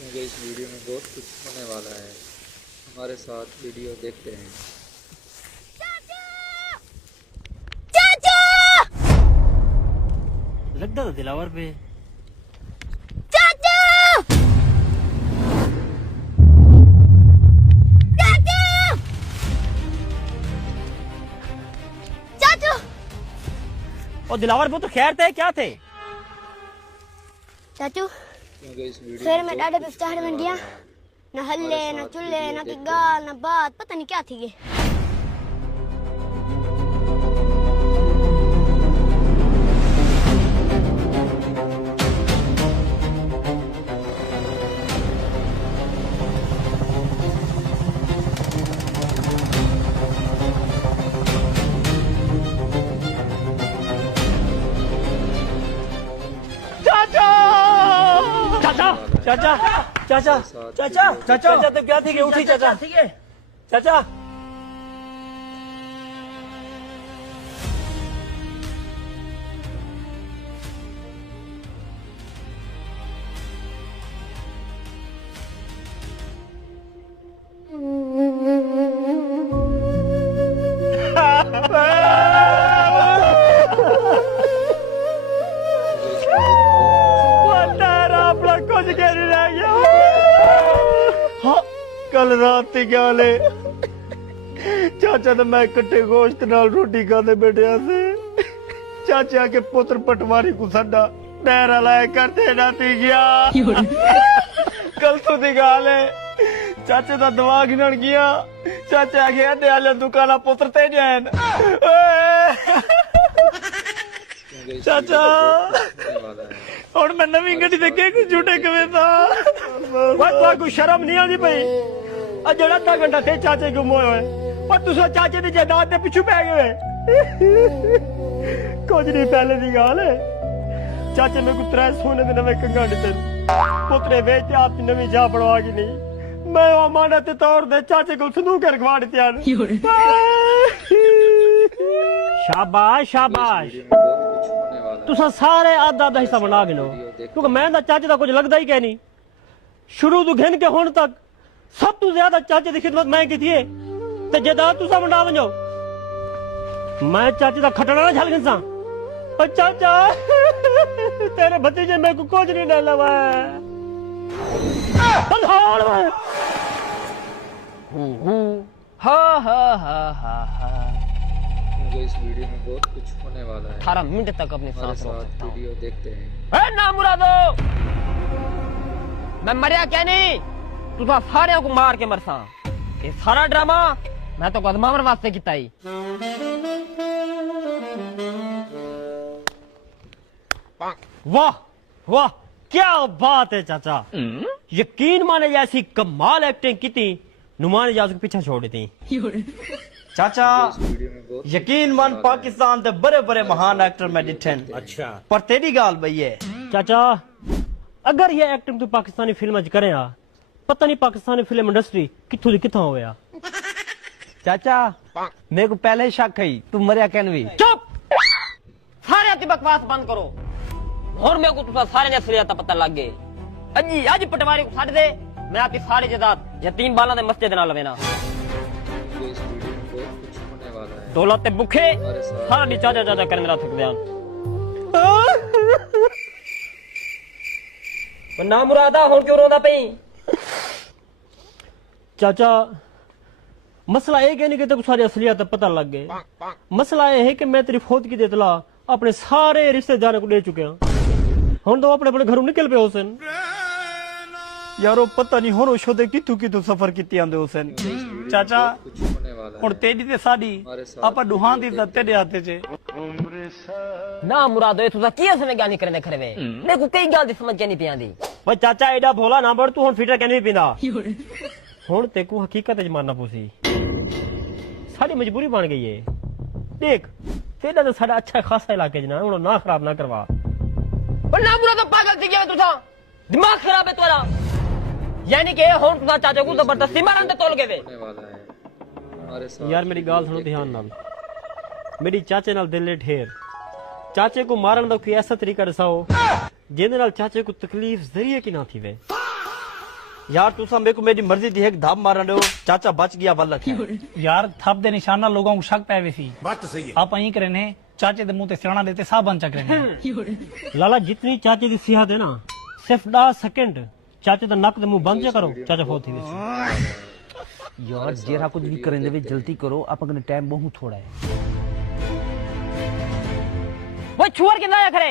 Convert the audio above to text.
क्योंकि इस वीडियो में बहुत कुछ होने वाला है। हमारे साथ वीडियो देखते हैं। लगता था दिलावर पे। और दिलावर पे तो खैर थे, क्या थे चाचू? क्योंकि इस वीडियो फिर में मैं बहुत डाडे पे कुछ स्टार होने बन वाला गया। है। न हल्ले हमारे न साथ चुल्ले वीडियो न की देखते गाल हैं। न बात, पता नहीं क्या थी ये। चाचा चाचा चाचा चाचा चाचा चाचा तो क्या थी कि उठी चाचा ठीक है चाचा कुछ कह नहीं रह गया। हाँ, कल रात की गल है चाचा तो मैं कट्टे गोश्त नाल रोटी खाते बैठे से चाचा के पुत्र पटवारी को सड्डा पैर हलाए करते नाती गया। कल तो दी गल है चाचे का दिमाग हिलण गया। चाचा आगे अड्डे वाले दुकाना पुत्र ते जैन क्योंकि इस चाचा वीडियो में बहुत कुछ होने वाला है। ਹੁਣ ਮੈਂ ਨਵੀਂ ਗੱਡੀ ਤੇ ਕੇ ਝੂਟੇ ਕਵੇ ਤਾਂ ਵਾ ਕੋਈ ਸ਼ਰਮ ਨਹੀਂ ਆਉਂਦੀ ਪਈ ਆ ਜਿਹੜਾ ਅੱਧਾ ਘੰਟਾ ਤੇ ਚਾਚੇ ਗੁੰਮ ਹੋਏ ਹੋਏ ਪਰ ਤੁਸੀਂ ਚਾਚੇ ਦੀ ਜਾਇਦਾਦ ਦੇ ਪਿੱਛੇ ਪੈ ਗਏ ਕੁਝ ਨਹੀਂ ਪਹਿਲੇ ਦੀ ਗੱਲ ਹੈ ਚਾਚੇ ਮੇਰੇ ਕੋ 3 ਸੋਨੇ ਦੇ ਨਵੇਂ ਕੰਗਾਂ ਦਿੱਤੇ ਪੁੱਤਰੇ ਵੇਚ ਤੇ ਆਪ ਦੀ ਨਵੀਂ ਜਾ ਪੜਵਾ ਗਈ ਨਹੀਂ ਮੈਂ ਉਹ ਮਾਨਾ ਤੇ ਤੌਰ ਦੇ ਚਾਚੇ ਕੋਲ ਸੰਦੂਕ ਰਖਵਾ ਦਿੱਤਿਆ ਸ਼ਾਬਾਸ਼ ਸ਼ਾਬਾਸ਼ वीडियो में बहुत कुछ होने वाला है। तुसा सारे आधा आधा हिस्सा बना गिनो क्योंकि मैं तो चाचे का कुछ लगता ही कह नहीं शुरू तो घिन के हुण तक सब तो ज्यादा चाचे की खिदमत मैं की थी ते जायदाद तुसा बना वजो मैं चाचे का खटना ना झल गिनसा पर चाचा तेरे भतीजे मेरे को कुछ नहीं डाला बंधाल हा हा हा हा हा क्योंकि इस वीडियो में बहुत कुछ होने वाला है। 18 मिनट तक अपनी हमारे सांस रोक साथ सकता हूँ वीडियो देखते हैं। ए ना मुरादो मैं मरिया क्या नहीं तू तो सारे को मार के मरसा ये सारा ड्रामा मैं तो कदमावर वास्ते किता ही वाह वाह क्या बात है चाचा यकीन माने ऐसी कमाल एक्टिंग की थी नुमान इजाज को पीछे छोड़ दी चाचा इस वीडियो में बहुत यकीन मन पाकिस्तान दे बड़े बड़े महान एक्टर में डिठे अच्छा पर तेरी गाल बई है चाचा अगर ये एक्टिंग तू पाकिस्तानी फिल्म च करे पता नहीं पाकिस्तानी फिल्म इंडस्ट्री किथों दी किथां होया चाचा मेरे को पहले ही शक है तू मरिया कैन भी चुप सारे अति बकवास बंद करो और मेरे को तुसा सारे ने असलियत पता लग गए अजी आज पटवारी को छाड़ दे मैं आपकी सारी जायदाद यतीम बाला दे मस्जिद नाल लेना क्योंकि इस वीडियो में बहुत कुछ होने वाला है। दौलत ते भुखे हमारे साथ सारा नी चाचा चाचा करने ला थक दियां ना मुरादा हुन क्यों रोंदा पई चाचा मसला ये नहीं कि तेरे को सारी असलियत पता लग गए मसला ये है कि मैं तेरी फौत की इतला अपने सारे रिश्तेदारों को दे चुके हैं हुन तो अपने अपने घरों निकल पे हुसैन यारो पता नहीं होरो शोदे कितू सफर किती आंदे हुसैन चाचा कुछ होने वाला है। हुन तेरी ते साडी हमारे साथ आपा दुहां दी इज्जत तेरे हाथ च ना मुरादो तुसा की असने गानी करने खरे वे मेरे को कई गाल दी समझ के नहीं पियांदी भाई चाचा एडा भोला ना बड़ तू हुन फिटर कहने पिंदा हुन ते को हकीकत च मानना पोसी साडी मजबूरी बन गई है देख तेरा तो साडा अच्छा खासा इलाके जना हुन ना खराब ना करवा पर ना मुरादो पागल थी गया तुसा दिमाग खराब है तोरा यानी कि हुन तुसा चाचा को जबरदस्ती मारन ते तोल गए होने वाला है। हमारे साथ यार मेरी गाल सुनो ध्यान नाल मेरी चाचे नाल दिल ठेर चाचे को मारन दा कोई ऐसा तरीका दसाओ जिहदे नाल चाचे को तकलीफ जरिए की ना थी वे यार तुसा मेरे को मेरी मर्जी दी एक धाप मारन दो चाचा बच गया वल्ला यार थप दे निशान ਨਾਲ ਲੋਕਾਂ ਨੂੰ ਸ਼ੱਕ ਪੈ ਵੇ ਸੀ बात तो सही है ਆਪਾਂ ਹੀ ਕਰਨੇ ਚਾਚੇ ਦੇ ਮੂੰਹ ਤੇ ਸਿਆਣਾ ਦੇਤੇ ਸਾਬਨ ਚੱਕ ਰਹੇ ਨੇ लाला जितनी चाचे की सियाहत है ना सिर्फ 10 सेकंड चाचे का नक दे मुंह बंद जा करो चाचा फौत थी वैसे यार जेरा कुछ भी करें दे जल्दी करो अपन टाइम बहुत थोड़ा है वो छुअर के ना करे